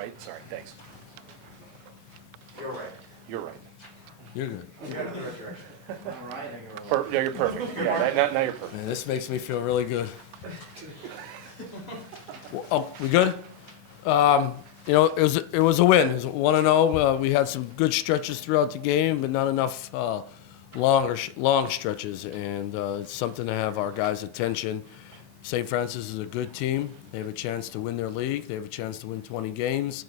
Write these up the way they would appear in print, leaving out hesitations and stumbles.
right? Sorry, thanks. You're right. You're right. You're good. You got it the right direction. All right, I go. Yeah, you're perfect. Yeah, now you're perfect. Man, this makes me feel really good. Oh, we good? You know, it was a win. It was 1-0. We had some good stretches throughout the game, but not enough long stretches. And it's something to have our guys' attention. St. Francis is a good team. They have a chance to win their league. They have a chance to win 20 games.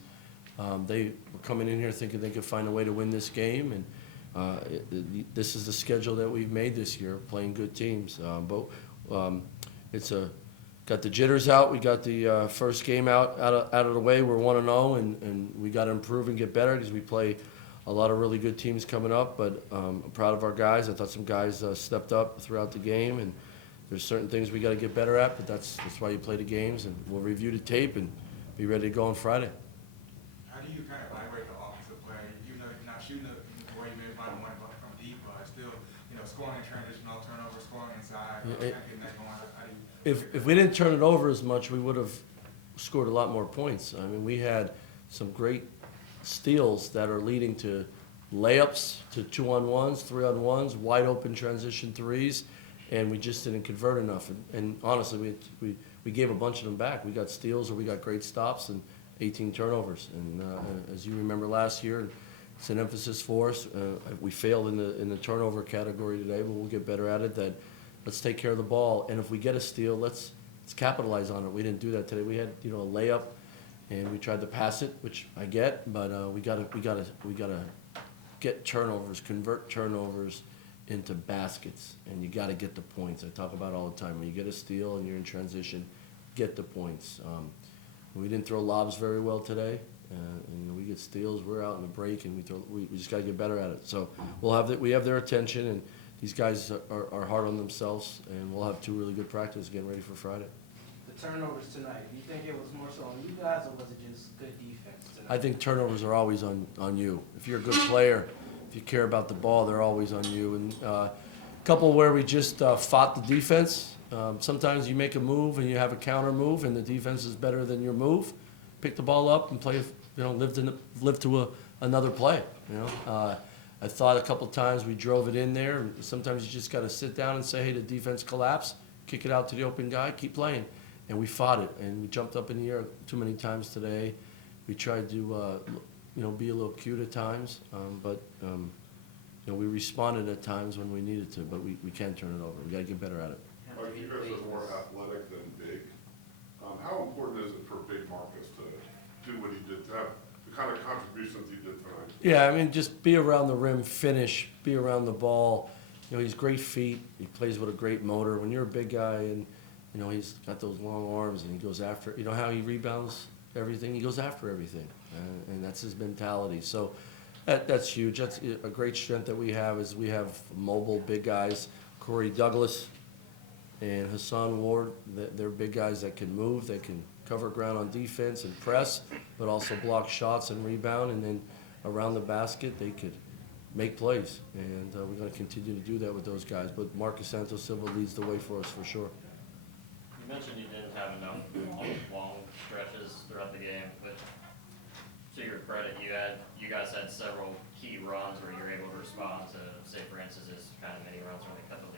They were coming in here thinking they could find a way to win this game, and this is the schedule that we've made this year, playing good teams. It's got the jitters out. We got the first game out of the way. We're 1-0, and we got to improve and get better because we play a lot of really good teams coming up. But I'm proud of our guys. I thought some guys stepped up throughout the game, and there's certain things we got to get better at. But that's why you play the games, and we'll review the tape and be ready to go on Friday. How do you kind of evaluate the offensive play? Even though you're not shooting the way you made by one from deep, still, scoring in transition, all turnovers, scoring inside, kind of getting that going. How do you? If we didn't turn it over as much, we would have scored a lot more points. I mean, we had some great steals that are leading to layups, to 2-on-1s, 3-on-1s, wide open transition threes, and we just didn't convert enough. And honestly, we gave a bunch of them back. We got steals or we got great stops and 18 turnovers. And as you remember last year, it's an emphasis for us. We failed in the turnover category today, but we'll get better at it. That let's take care of the ball, and if we get a steal, let's capitalize on it. We didn't do that today. We had a layup, and we tried to pass it, which I get, but we gotta get turnovers, convert turnovers into baskets, and you gotta get the points. I talk about it all the time. When you get a steal and you're in transition, get the points. We didn't throw lobs very well today. We get steals. We're out in the break, and we just got to get better at it. So we have their attention, and these guys are hard on themselves, and we'll have two really good practices getting ready for Friday. The turnovers tonight, do you think it was more so on you guys, or was it just good defense tonight? I think turnovers are always on you. If you're a good player, if you care about the ball, they're always on you. And a couple where we just fought the defense. Sometimes you make a move and you have a counter move, and the defense is better than your move. Pick the ball up and play. Live to another play. I thought a couple times we drove it in there. Sometimes you just got to sit down and say, hey, the defense collapsed, kick it out to the open guy, keep playing. And we fought it, and we jumped up in the air too many times today. We tried to, be a little cute at times, but we responded at times when we needed to, but we can't turn it over. We got to get better at it. Like you guys are more athletic than big. How important is it for big Marcus to do what he did, to have the kind of contributions he did tonight? Yeah, I mean, just be around the rim, finish, be around the ball. He's great feet. He plays with a great motor. When you're a big guy and, he's got those long arms and he goes after, how he rebounds everything? He goes after everything, and that's his mentality. So that's huge. That's a great strength that we have is we have mobile big guys. Corey Douglas and Hassan Ward, they're big guys that can move, they can cover ground on defense and press, but also block shots and rebound, and then around the basket they could make plays. And we're going to continue to do that with those guys. But Marcus Santos Silva leads the way for us for sure. You mentioned you didn't have enough long stretches throughout the game, but to your credit, you guys had several key runs where you were able to respond to, say, Francis's kind of mini runs when they cut the lead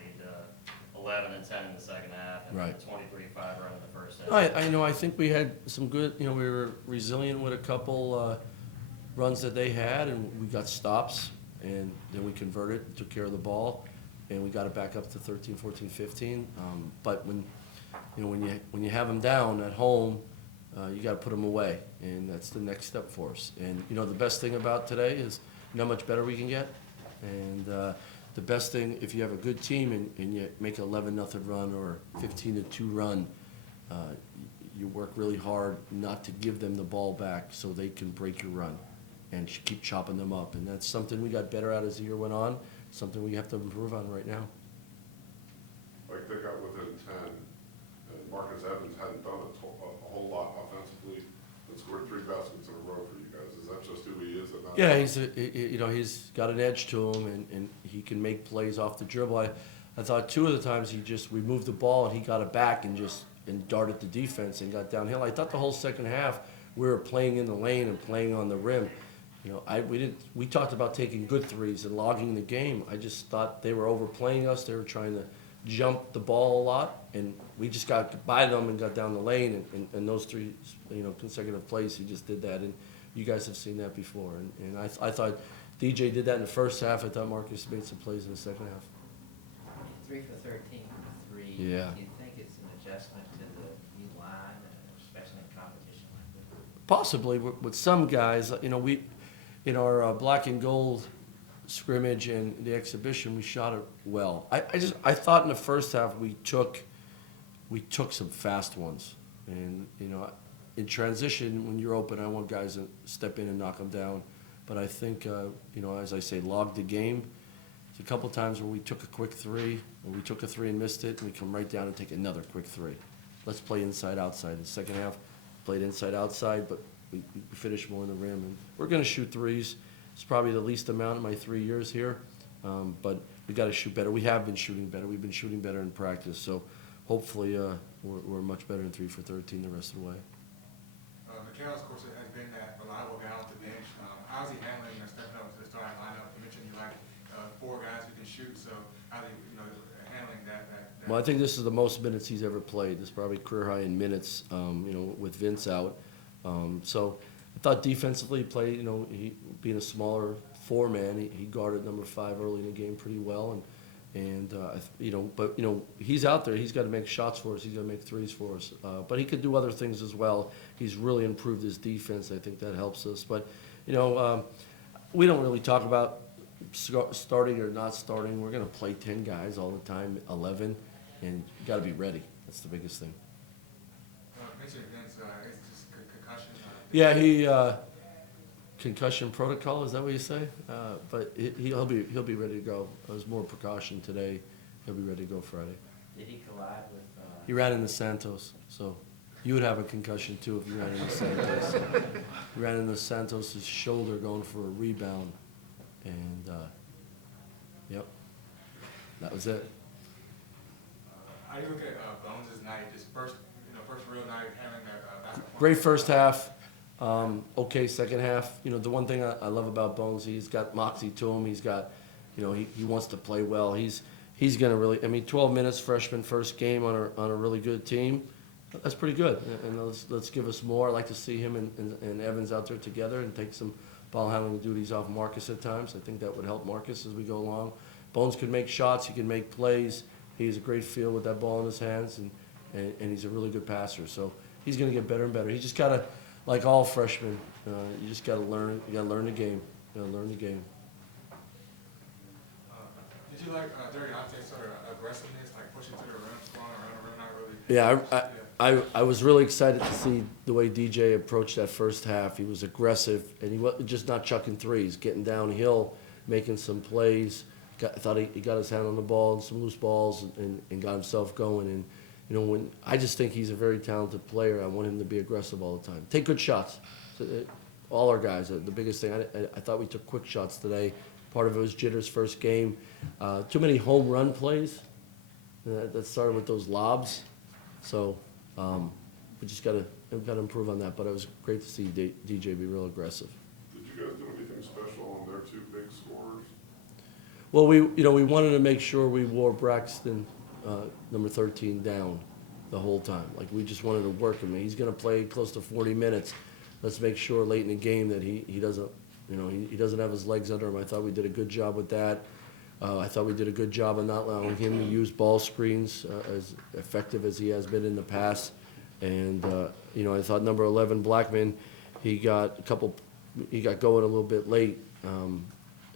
11 and 10 in the second half, and Right. 23-5 run in the first half. I think we had some good, we were resilient with a couple runs that they had, and we got stops, and then we converted, took care of the ball, and we got it back up to 13, 14, 15. But when you have them down at home, you got to put them away, and that's the next step for us. And the best thing about today is how much better we can get, and the best thing, if you have a good team and you make an 11-0 run or 15-2 run, you work really hard not to give them the ball back so they can break your run and keep chopping them up. And that's something we got better at as the year went on, something we have to improve on right now. Like they got within 10, and Marcus Evans hadn't done a whole lot offensively, and scored 3 baskets in a row for you guys. Is that just who he is? Yeah, he's got an edge to him, and he can make plays off the dribble. I thought 2 of the times we moved the ball and he got it back and darted the defense and got downhill. I thought the whole second half we were playing in the lane and playing on the rim. You know, we talked about taking good threes and logging the game. I just thought they were overplaying us. They were trying to jump the ball a lot, and we just got by them and got down the lane, and those three, you know, consecutive plays, he just did that, and you guys have seen that before. And I thought DJ did that in the first half. I thought Marcus made some plays in the second half. 3 for 13 from 3. Yeah. Do you think it's an adjustment to the new line, especially in competition like this? Possibly with some guys, you know, we in our black and gold scrimmage and the exhibition, we shot it well. I thought in the first half we took some fast ones, and you know, in transition when you're open, I want guys to step in and knock them down. But I think you know, as I say, log the game. There's a couple times where we took a quick three, or we took a three and missed it, and we come right down and take another quick three. Let's play inside outside. The second half played inside outside, but we finished more in the rim, and we're going to shoot threes. It's probably the least amount in my 3 years here, but we got to shoot better. We have been shooting better. We've been shooting better in practice, so hopefully we're much better in 3 for 13 the rest of the way. Mikhail's, of course, has been that reliable guy off the bench. How's he handling stepping up to the starting lineup? You mentioned you like 4 guys who can shoot, so how's he, you know, handling that? Well, I think this is the most minutes he's ever played. This is probably career high in minutes, you know, with Vince out. So I thought defensively he played, you know, he being a smaller 4-man, he guarded number 5 early in the game pretty well, and you know, but you know, he's out there. He's got to make shots for us. He's got to make threes for us. But he could do other things as well. He's really improved his defense. I think that helps us. But you know, we don't really talk about starting or not starting. We're going to play 10 guys all the time, 11, and you got to be ready. That's the biggest thing. Mentioned Vince, it's just concussion. Yeah, he concussion protocol. Is that what you say? But he'll be ready to go. It was more precaution today. He'll be ready to go Friday. Did he collide with? He ran into Santos, so you would have a concussion too if you ran into Santos. He ran into Santos' shoulder going for a rebound, and yep, that was it. How do you look at Bones' night? Just first real night having that basketball. Great first half. Okay, second half. You know, the one thing I love about Bones, he's got moxie to him. He's got, you know, he wants to play well. He's gonna really. I mean, 12 minutes freshman first game on a really good team. That's pretty good. And let's give us more. I'd like to see him and Evans out there together and take some ball handling duties off Marcus at times. I think that would help Marcus as we go along. Bones could make shots. He can make plays. He has a great feel with that ball in his hands, and he's a really good passer. So he's going to get better and better. He just got to, like all freshmen, you just got to learn. You got to learn the game. You got to learn the game. Did you like Dariante's sort of aggressiveness, like pushing to the rim, scoring around the rim, not really? Yeah, I was really excited to see the way DJ approached that first half. He was aggressive, and he was just not chucking threes, getting downhill, making some plays. I thought he got his hand on the ball and some loose balls and got himself going. And, you know, I just think he's a very talented player. I want him to be aggressive all the time. Take good shots. All our guys, the biggest thing, I thought we took quick shots today. Part of it was Jitter's first game. Too many home run plays. That started with those lobs. So we just got to improve on that. But it was great to see DJ be real aggressive. Did you guys do anything special on their 2 big scorers? Well, we wanted to make sure we wore Braxton, number 13, down the whole time. Like, we just wanted to work him. He's going to play close to 40 minutes. Let's make sure late in the game that he doesn't, you know, he doesn't have his legs under him. I thought we did a good job with that. I thought we did a good job of not allowing him to use ball screens as effective as he has been in the past. And, you know, I thought number 11, Blackman, he got going a little bit late.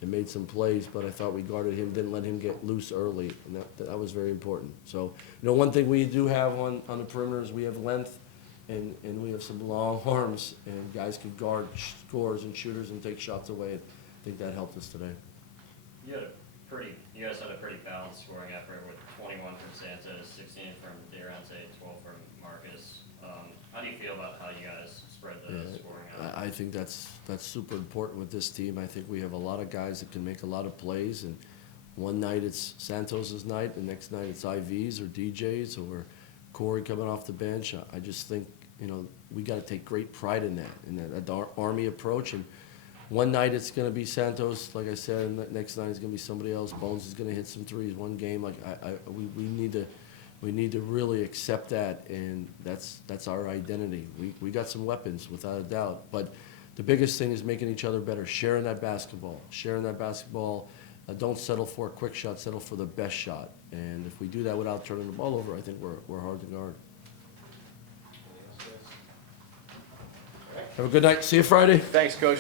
And made some plays, but I thought we guarded him, didn't let him get loose early, and that was very important. So, you know, one thing we do have on the perimeter is we have length, and we have some long arms, and guys can guard scorers and shooters and take shots away. I think that helped us today. You guys had a pretty balanced scoring effort with 21 from Santos, 16 from Durante, 12 from Marcus. How do you feel about how you guys spread the scoring out? I think that's super important with this team. I think we have a lot of guys that can make a lot of plays, and one night it's Santos's night, the next night it's IVs or DJs or Corey coming off the bench. I just think we gotta take great pride in that Army approach. And one night it's gonna be Santos, like I said, and the next night it's gonna be somebody else. Bones is gonna hit some threes one game. Like, we need to really accept that, and that's our identity. We got some weapons, without a doubt, but the biggest thing is making each other better, sharing that basketball. Don't settle for a quick shot, settle for the best shot. And if we do that without turning the ball over, I think we're hard to guard. Have a good night. See you Friday. Thanks, Coach.